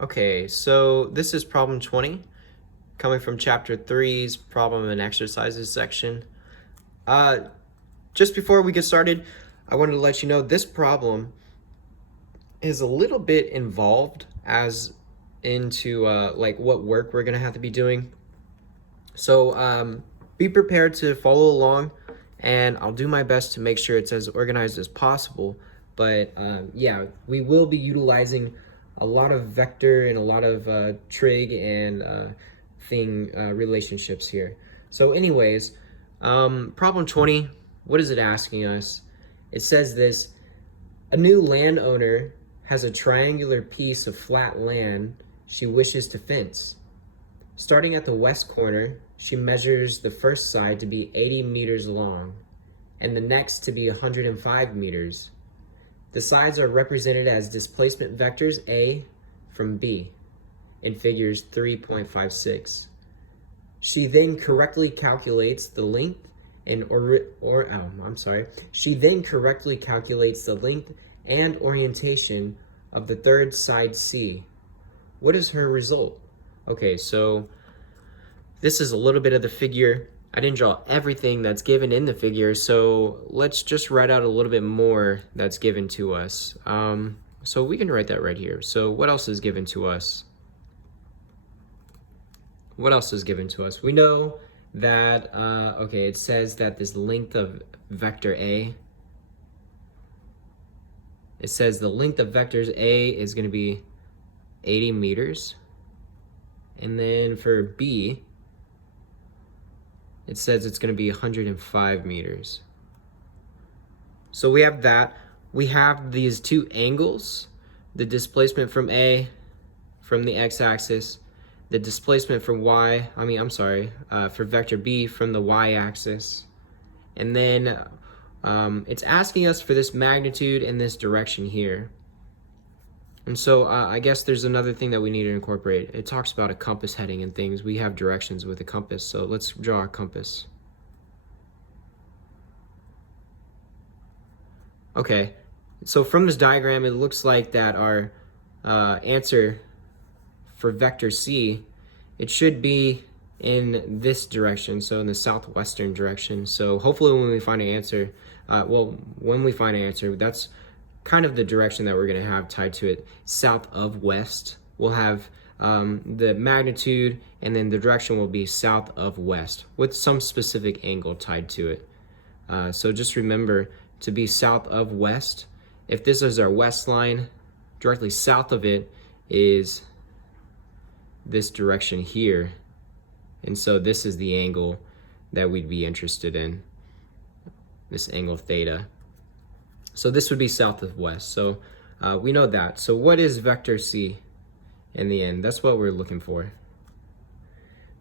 Okay, so this is problem 20, coming from chapter 3's problem and exercises section. Just before we get started, I wanted to let you know this problem is a little bit involved as into like what work we're gonna have to be doing. So be prepared to follow along, and I'll do my best to make sure it's as organized as possible. But yeah, we will be utilizing a lot of vector and a lot of trig and thing relationships here. So anyways, problem 20, what is it asking us? It says this: a new landowner has a triangular piece of flat land she wishes to fence. Starting at the west corner, she measures the first side to be 80 meters long and the next to be 105 meters. The sides are represented as displacement vectors A from B in figures 3.56. She then correctly calculates the length and orientation of the third side C. What is her result? Okay, so this is a little bit of the figure. I didn't draw everything that's given in the figure, so let's just write out a little bit more that's given to us. So we can write that right here. So what else is given to us? What else is given to us? We know that, okay, it says that this length of vector A, it says the length of vectors A is going to be 80 meters. And then for B, it says it's going to be 105 meters. So we have that. We have these two angles, the displacement from A from the x-axis, the displacement for for vector B from the y-axis. And then it's asking us for this magnitude and this direction here. And so I guess there's another thing that we need to incorporate. It talks about a compass heading and things. We have directions with a compass, so let's draw a compass. Okay, so from this diagram, it looks like that our answer for vector C, it should be in this direction, so in the southwestern direction. So hopefully when we find an answer, that's kind of the direction that we're going to have tied to it. South of west, we'll have the magnitude, and then the direction will be south of west with some specific angle tied to it. So just remember to be south of west. If this is our west line, directly south of it is this direction here. And so this is the angle that we'd be interested in, this angle theta. So this would be south of west. So we know that. So what is vector C in the end? That's what we're looking for.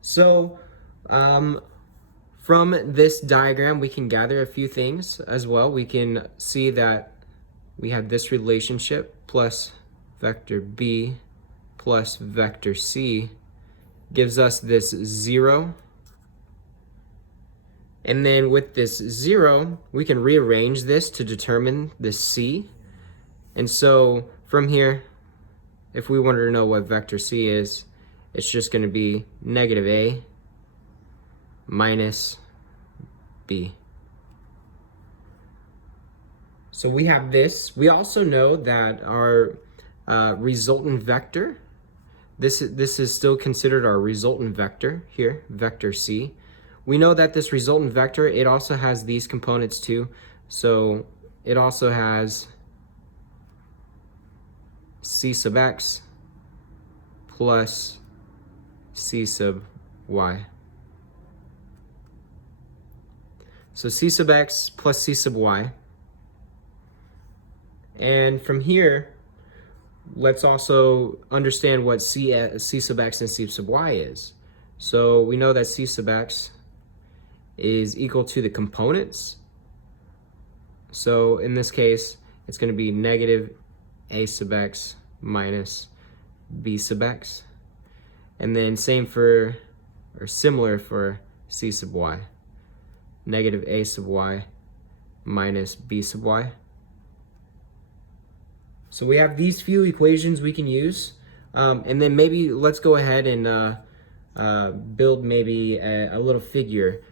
So from this diagram, we can gather a few things as well. We can see that we have this relationship plus vector B plus vector C gives us this 0. And then with this 0, we can rearrange this to determine the C. And so from here, if we wanted to know what vector C is, it's just going to be negative A minus B. So we have this. We also know that our resultant vector, this is still considered our resultant vector here, vector C. We know that this resultant vector, it also has these components too. So it also has C sub x plus C sub y. So C sub x plus C sub y. And from here, let's also understand what C sub x and C sub y is. So we know that C sub x is equal to the components. So in this case, it's going to be negative A sub x minus B sub x. And then similar for C sub y. Negative A sub y minus B sub y. So we have these few equations we can use. And then maybe let's go ahead and build maybe a little figure.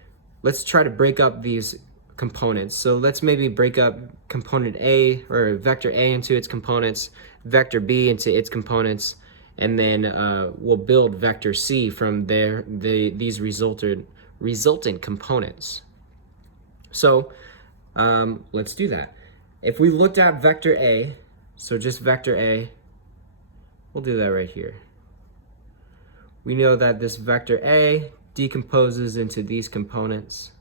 Let's try to break up these components. So let's maybe break up component A, or vector A, into its components, vector B into its components, and then we'll build vector C from these resultant components. So let's do that. If we looked at vector A, so just vector A, we'll do that right here. We know that this vector A decomposes into these components.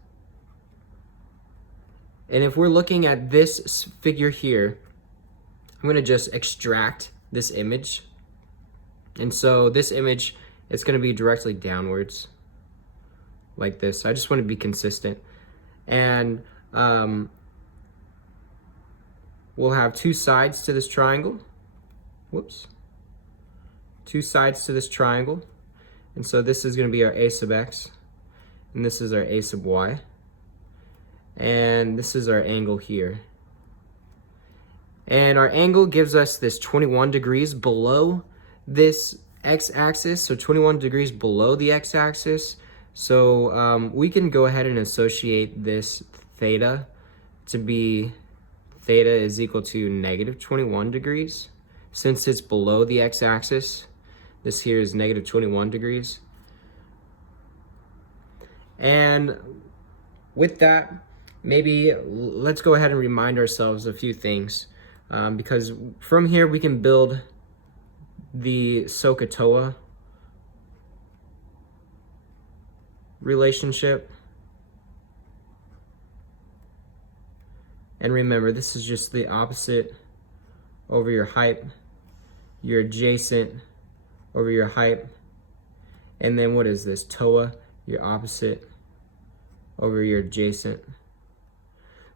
And if we're looking at this figure here, I'm going to just extract this image. And so this image, it's going to be directly downwards like this. I just want to be consistent. And we'll have two sides to this triangle. Whoops. Two sides to this triangle. And so this is going to be our a sub x, and this is our a sub y. And this is our angle here. And our angle gives us this 21 degrees below this x-axis, so 21 degrees below the x-axis. So we can go ahead and associate this theta to be theta is equal to negative 21 degrees. Since it's below the x-axis, this here is negative 21 degrees. And with that, maybe let's go ahead and remind ourselves a few things, because from here we can build the SOHCAHTOA relationship. And remember, this is just the opposite over your height, your adjacent over your height. And then what is this? TOA, your opposite over your adjacent.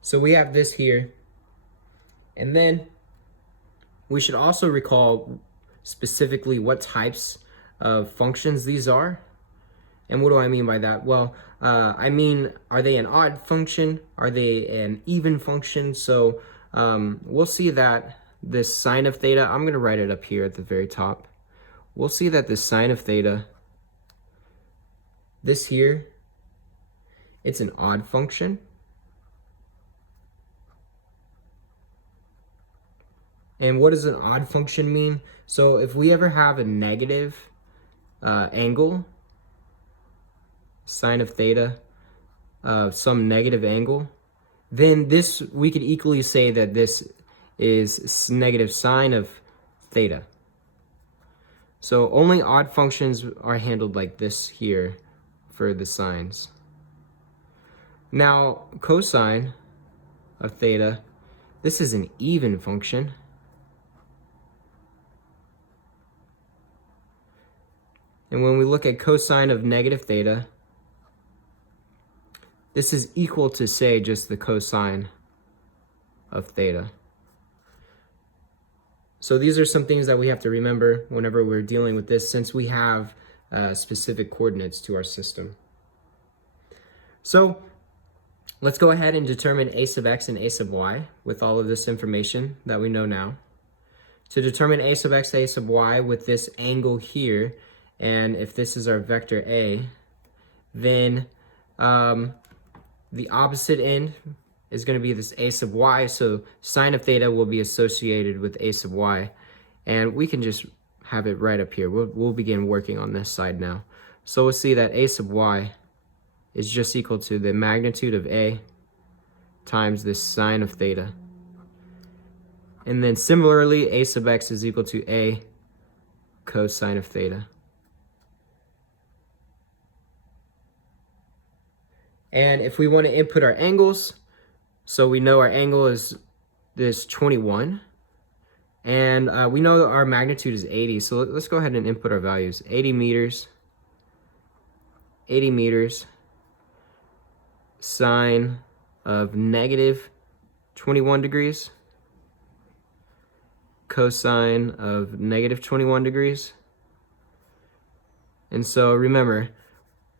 So we have this here. And then we should also recall specifically what types of functions these are. And what do I mean by that? Well, I mean, are they an odd function? Are they an even function? So we'll see that this sine of theta, I'm going to write it up here at the very top. We'll see that the sine of theta, this here, it's an odd function. And what does an odd function mean? So if we ever have a negative angle, sine of theta, some negative angle, then this, we could equally say that this is negative sine of theta. So only odd functions are handled like this here for the sines. Now, cosine of theta, this is an even function. And when we look at cosine of negative theta, this is equal to, say, just the cosine of theta. So these are some things that we have to remember whenever we're dealing with this, since we have specific coordinates to our system. So let's go ahead and determine a sub x and a sub y with all of this information that we know now. To determine a sub x, a sub y with this angle here, and if this is our vector A, then the opposite end is going to be this a sub y, so sine of theta will be associated with a sub y, and we can just have it right up here. We'll begin working on this side now. So we'll see that a sub y is just equal to the magnitude of a times this sine of theta. And then similarly, a sub x is equal to a cosine of theta. And if we want to input our angles, so we know our angle is this 21, and we know that our magnitude is 80, so let's go ahead and input our values. 80 meters, sine of negative 21 degrees, cosine of negative 21 degrees. And so remember,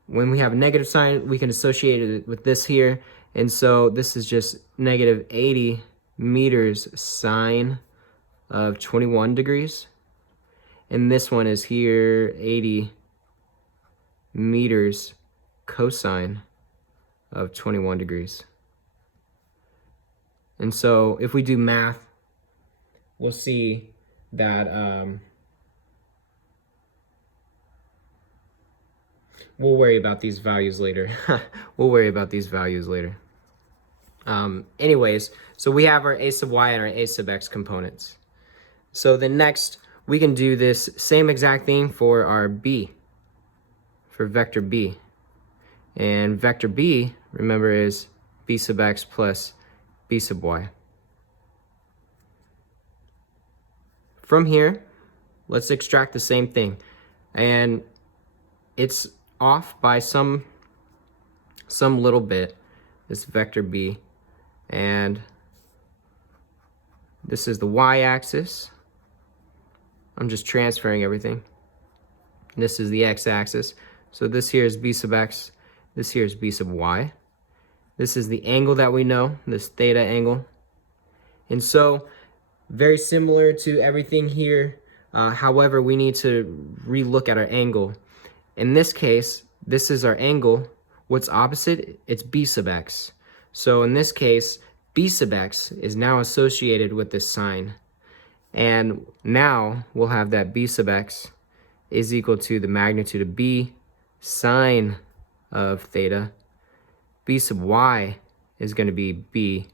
when we have a negative sign, we can associate it with this here. And so this is just negative 80 meters sine of 21 degrees. and this one is here 80 meters cosine of 21 degrees. And so if we do math, we'll see that we'll worry about these values later. We'll worry about these values later. Anyways, so we have our a sub y and our a sub x components. So then next, we can do this same exact thing for our b, for vector b. And vector b, remember, is b sub x plus b sub y. From here, let's extract the same thing. And it's off by some little bit, this vector b. And this is the y-axis. I'm just transferring everything. This is the x-axis. So this here is b sub x. This here is b sub y. This is the angle that we know, this theta angle. And so, very similar to everything here. However, we need to relook at our angle. In this case, this is our angle. What's opposite? It's b sub x. So in this case, b sub x is now associated with this sign. And now we'll have that b sub x is equal to the magnitude of b sine of theta. B sub y is going to be b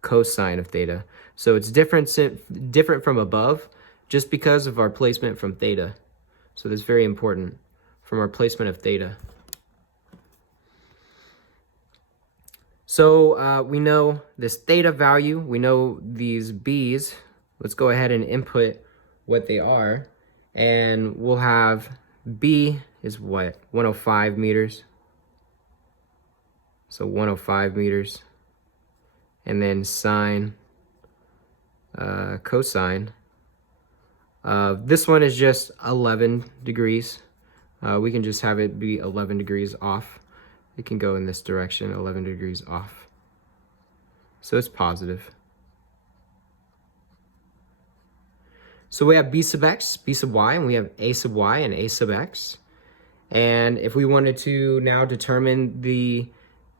cosine of theta. So it's different from above just because of our placement from theta. So that's very important, from our placement of theta. So we know this theta value, we know these b's. Let's go ahead and input what they are. And we'll have b is what? 105 meters. So 105 meters. And then sine, cosine. This one is just 11 degrees. We can just have it be 11 degrees off. It can go in this direction, 11 degrees off. So it's positive. So we have b sub x, b sub y, and we have a sub y and a sub x. And if we wanted to now determine the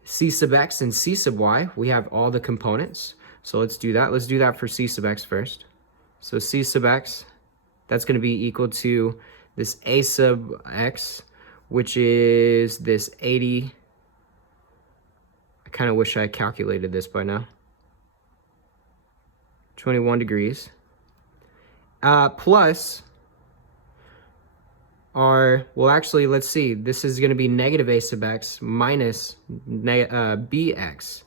c sub x and c sub y, we have all the components. So let's do that. Let's do that for c sub x first. So c sub x, that's going to be equal to this a sub x, which is this 80. I kind of wish I calculated this by now. 21 degrees. Plus our, well, actually, let's see. This is going to be negative a sub x minus bx.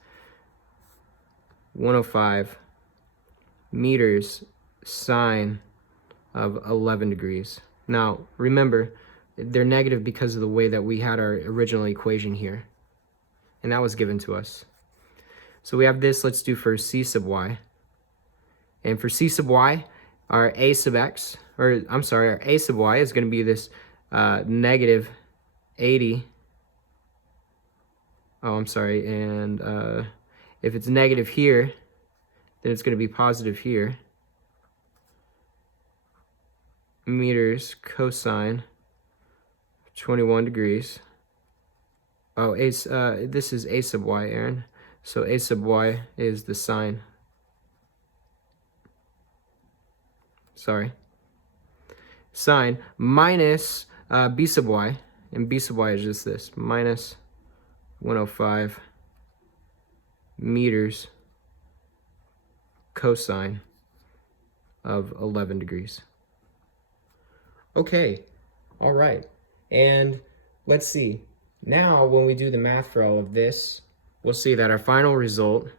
105 meters sine of 11 degrees. Now, remember, they're negative because of the way that we had our original equation here. And that was given to us. So we have this, let's do for c sub y. And for c sub y, our a sub x, or I'm sorry, our a sub y is going to be this negative 80. Oh, I'm sorry. And if it's negative here, then it's going to be positive here. Meters cosine 21 degrees. Oh, this is a sub y, Aaron. So a sub y is the sine. Sorry. Sine minus b sub y. And b sub y is just this. Minus 105 meters cosine of 11 degrees. Okay. All right. And let's see. Now, when we do the math for all of this, we'll see that our final result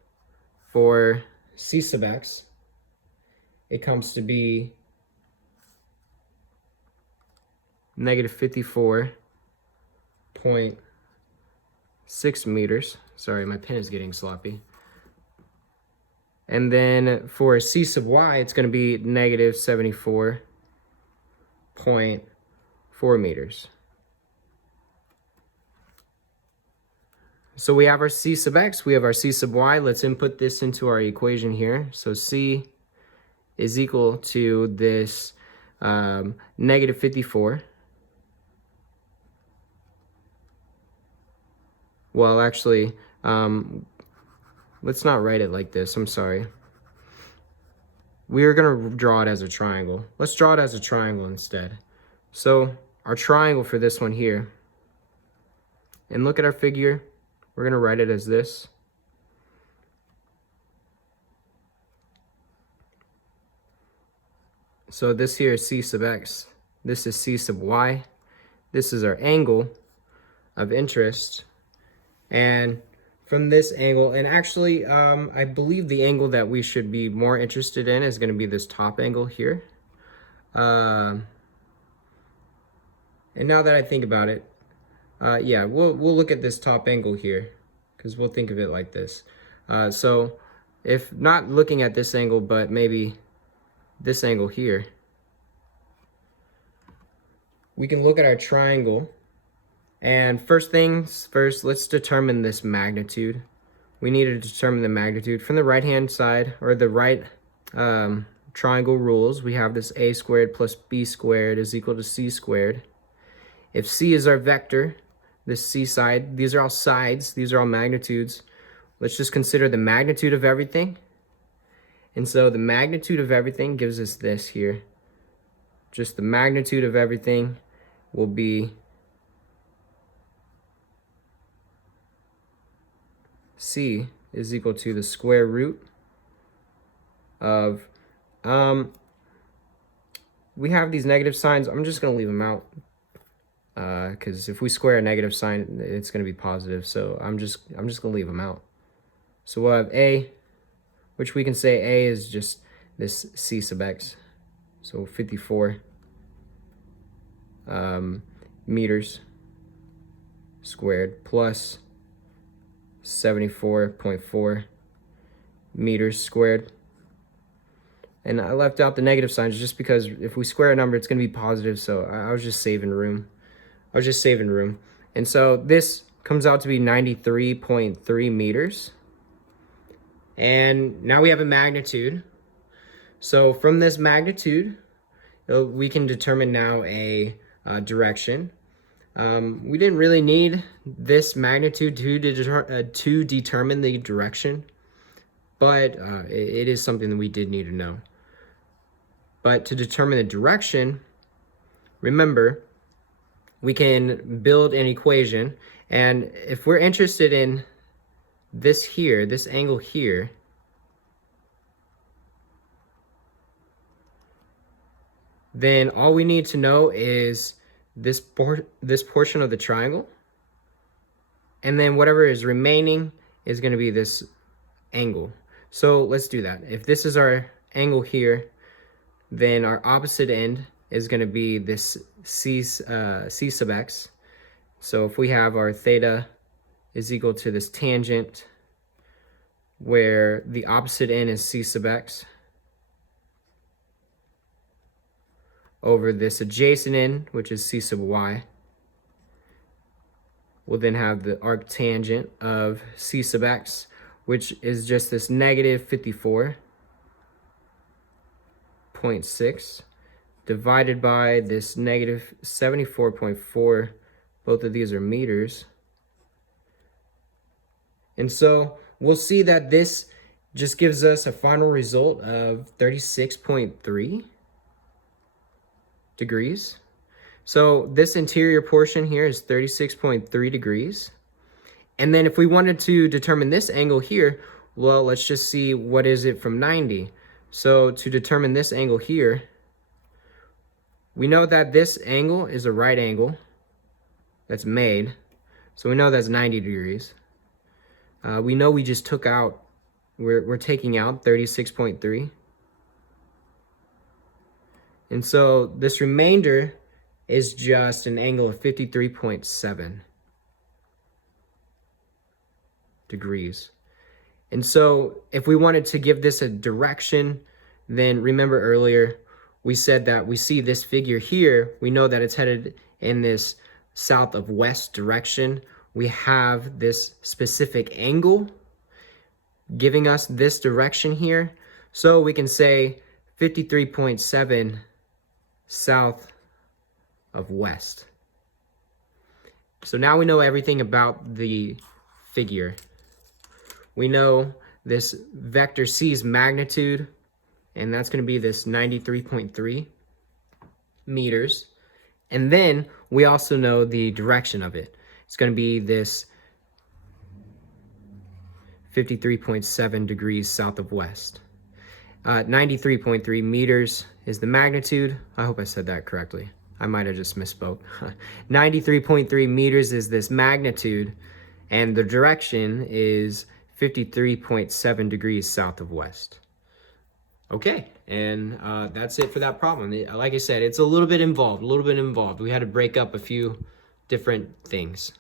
for c sub x, it comes to be negative 54.6 meters. Sorry, my pen is getting sloppy. And then for c sub y, it's going to be negative 74.4 meters. So we have our c sub x, we have our c sub y. Let's input this into our equation here. So c is equal to this negative 54. Well, actually, let's not write it like this. I'm sorry. We are going to draw it as a triangle. Let's draw it as a triangle instead. So our triangle for this one here, and look at our figure. We're going to write it as this. So this here is C sub x. This is C sub y. This is our angle of interest. And from this angle, and actually, I believe the angle that we should be more interested in is going to be this top angle here. And now that I think about it, yeah, we'll look at this top angle here, because we'll think of it like this. So if not looking at this angle, but maybe this angle here, we can look at our triangle. And first things first, let's determine this magnitude. We need to determine the magnitude. From the right-hand side, or the right triangle rules, we have this a squared plus b squared is equal to c squared. If c is our vector, this c side, these are all sides, these are all magnitudes. Let's just consider the magnitude of everything. And so the magnitude of everything gives us this here. Just the magnitude of everything will be c is equal to the square root of, we have these negative signs. I'm just going to leave them out because if we square a negative sign, it's going to be positive. So I'm just going to leave them out. So we'll have a, which we can say a is just this c sub x. So 54 meters squared plus 74.4 meters squared. And I left out the negative signs just because if we square a number, it's going to be positive. So I was just saving room. And so this comes out to be 93.3 meters. And now we have a magnitude. So from this magnitude, we can determine now a direction. We didn't really need this magnitude to determine the direction, but it is something that we did need to know. But to determine the direction, remember, we can build an equation, and if we're interested in this here, this angle here, then all we need to know is this portion of the triangle, and then whatever is remaining is going to be this angle. So let's do that. If this is our angle here, then our opposite end is going to be this c sub x. So if we have our theta is equal to this tangent where the opposite end is c sub x over this adjacent end, which is c sub y, we'll then have the arctangent of c sub x, which is just this negative 54.6 divided by this negative 74.4. Both of these are meters. And so we'll see that this just gives us a final result of 36.3 degrees. So this interior portion here is 36.3 degrees. And then if we wanted to determine this angle here, well, let's just see what is it from 90. So to determine this angle here, we know that this angle is a right angle that's made. So we know that's 90 degrees. We know we just took out, we're taking out 36.3. And so this remainder is just an angle of 53.7 degrees. And so if we wanted to give this a direction, then remember earlier we said that we see this figure here, we know that it's headed in this south of west direction. We have this specific angle giving us this direction here. So we can say 53.7 south of west. So now we know everything about the figure. We know this vector C's magnitude, and that's going to be this 93.3 meters. And then we also know the direction of it. It's going to be this 53.7 degrees south of west. 93.3 meters is the magnitude. I hope I said that correctly. I might have just misspoke. 93.3 meters is this magnitude, and the direction is 53.7 degrees south of west. Okay, and that's it for that problem. Like I said, it's a little bit involved, We had to break up a few different things.